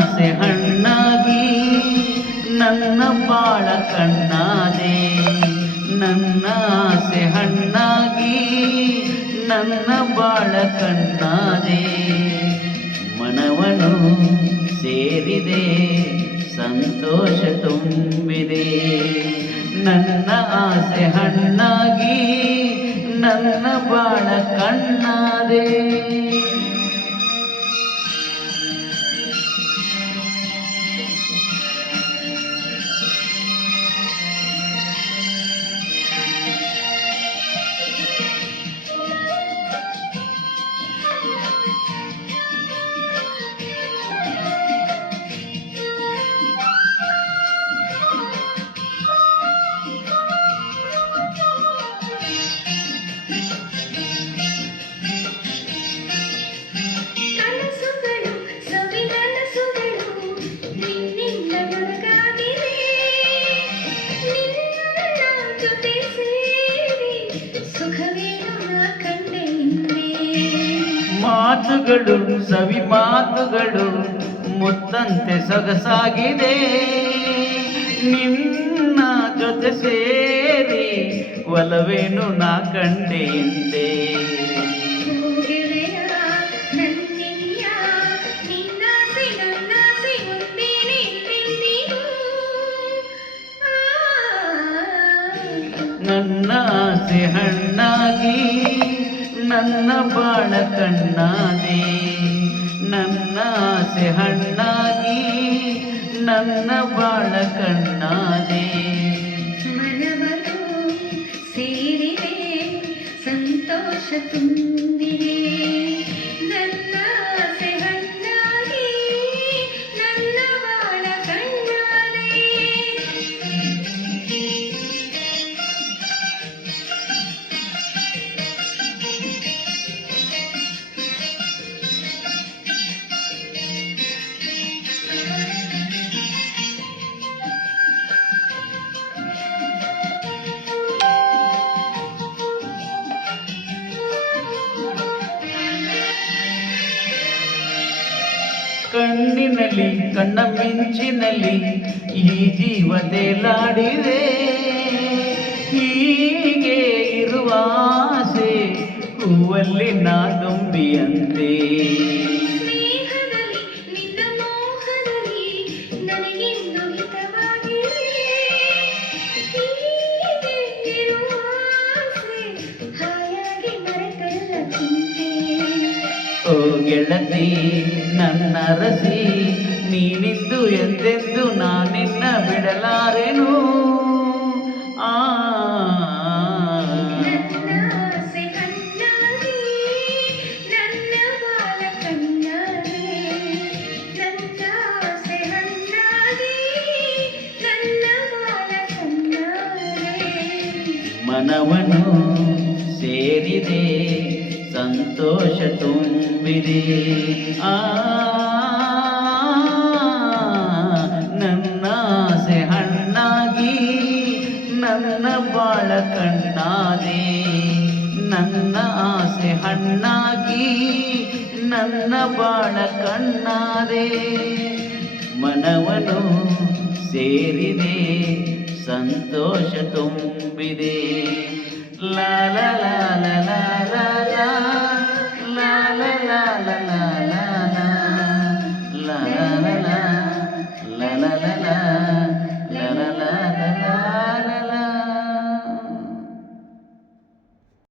ಆಸೆ ಹಣ್ಣಾಗಿ ನನ್ನ ಬಾಳ ಕಣ್ಣಾದೆ. ನನ್ನ ಆಸೆ ಹಣ್ಣಾಗಿ ನನ್ನ ಬಾಳ ಕಣ್ಣಾದೆ. ಮನವನು ಸೇರಿದೆ ಸಂತೋಷ ತುಂಬಿದೆ. ನನ್ನ ಆಸೆ ಹಣ್ಣಾಗಿ ನನ್ನ ಬಾಳ ಕಣ್ಣಾದೆ. ಮಾತುಗಳು ಸವಿ ಮಾತುಗಳು ಮುತ್ತಂತೆ ಸೊಗಸಾಗಿದೆ. ನಿನ್ನ ಜೊತೆ ಸೇರಿ ಒಲವೇನು ನಾ ಕಂಡೆ ಹಿಂದೆ. ನನ್ನ ಆಸೆ ಹಣ್ಣಾಗಿ ನನ್ನ ಬಾಳ ಕಣ್ಣಾದೆ. ನನ್ನ ಆಸೆ ಹಣ್ಣಾಗಿ ನನ್ನ ಬಾಳ ಕಣ್ಣಾದೆ. ಮನವನು ಸೇರಿದೆ ಸಂತೋಷ ತುಂಬಿದೆ. ನನ್ನ ಆಸೆ ಹಣ್ಣಾಗಿ ನನ್ನ ಬಾಳ ಕಣ್ಣಾದೆ. ಕಣ್ಣಿನಲ್ಲಿ ಕಣ್ಣ ಮಿಂಚಿನಲ್ಲಿ ಈ ಜೀವ ತೇಲಾಡಿದೆ. ಹೀಗೆ ಇರುವ ಆಸೆ ಹೂವಲ್ಲಿ ನಾ ತುಂಬಿಯಂತೆ. ಓ ಗೆಳತಿ ನನ್ನ ರಸಿ ನೀನಿಂದು ಎಂದೆಂದು ನಾನಿನ್ನ ಬಿಡಲಾರೆನು. ಮನವನು ಸೇರಿದೆ ಸಂತೋಷ ತುಂಬಿದೆ. ನನ್ನ ಆಸೆ ಹಣ್ಣಾಗಿ ನನ್ನ ಬಾಳ ಕಣ್ಣಾದೆ. ನನ್ನ ಆಸೆ ಹಣ್ಣಾಗಿ ನನ್ನ ಬಾಳ ಕಣ್ಣಾದೆ. ಮನವನು ಸೇರಿದೆ ಸಂತೋಷ ತುಂಬಿದೆ. ಲಾ ಲಾ ಲಾ ಲಾ ಲಾ ಲಾ.